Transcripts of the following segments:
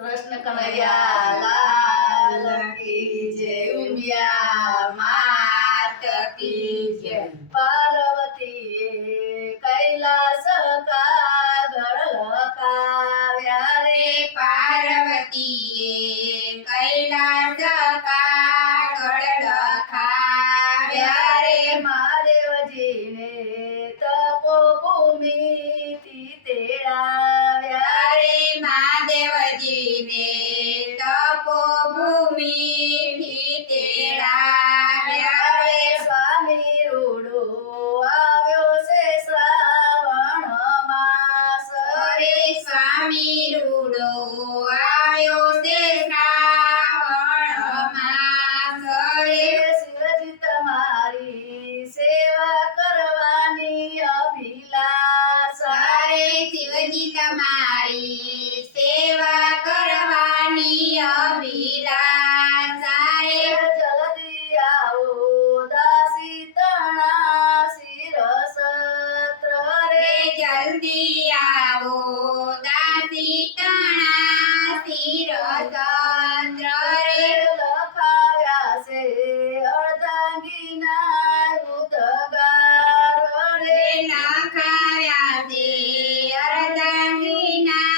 કૃષ્ણ કનૈયા લાલ કી જય, ઉમિયા માત કી જય। પાર્વતીએ કૈલાસ કાગળ લખાવ્યા રે, પાર્વતીએ કૈલાસ કાગળ લખાવ્યા રે, મહાદેવજીને તપોભૂમિથી તેડાવ્યા રે, મહાદેવજીને તપોભૂમિથી તેડાવ્યા રે, સ્વામી રૂડો આવ્યો છે શ્રાવણ માસ રે, સ્વામી રૂડો આવ્યો છે શ્રાવણ માસ રે, શિવજી તમારી સેવા કરવાની અભિલાષ રે, શિવજી તમારી સેવા કરવાની અભિલાષા રે, જલ્દી આવો દાસી તણા શિરસત્ર રે, રે, જલ્દી આવો દાસી તણા શિરસત્ર રે, લખાવ્યા છે અર્ધાંગીના ઉદગાર રે, રે, લખાવ્યા છે અર્ધાંગીના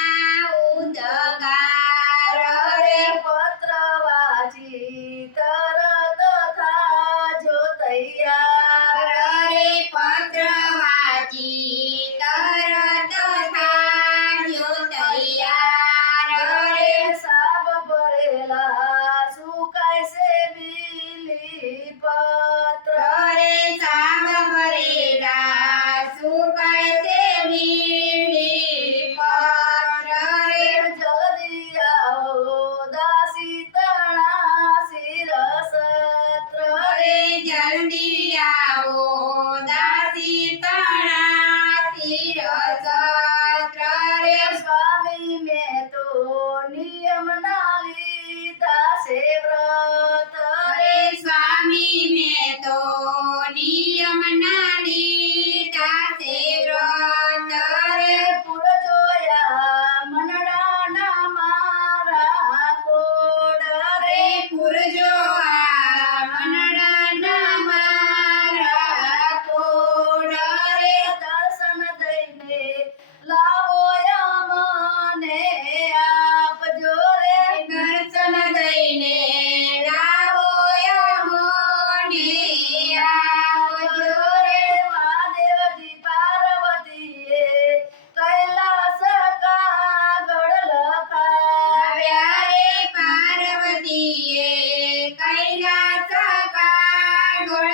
ઉદગાર રે, પત્ર વાંચી તરત થાજો તૈયાર રે, પત્ર વાંચી તરત થાજો તૈયાર રે, સાબ ભરેલા સુકાય છે બીલી પત્ર રે, સાબ ભરેલા સુકાય છે બીડી પત્ર રે, જલ્દી આવો દાસી તણા શિરસત્ર રે, જલ્દી આવો દાસી તણા શિરસત્ર રે, સ્વામી મેં તો નિયમ ના લીધા છે વ્રત રે, સ્વામી મેં તો નિયમ ના લીધા છે વ્રત રે, પુર જોયા મનડાના મારા કોડ રે, પુરજો આ મનડાના મારા કોડ રે, દર્શન દઈને લાવો મને આપજો રે, દર્શન દઈને લાવો મને આપજો રે, મહાદેવજી પાર્વતીએ કૈલાસ કાગળ લખાવ્યા આવ્યા રે, પાર્વતીએ કૈલાસ કાગળ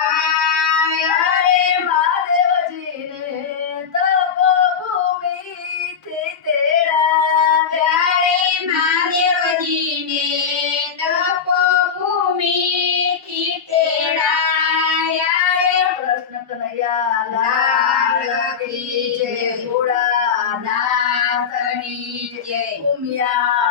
લખાવ્યા રે, મહાદેવજીને તપોભૂમિથી તેડાવ્યા રે, મહાદેવજીને તપોભૂમિથી તેડાવ્યા રે, કૃષ્ણ કનૈયા લાલ કી જય, ભોળાનાથની નાથની જય, ઉમિયા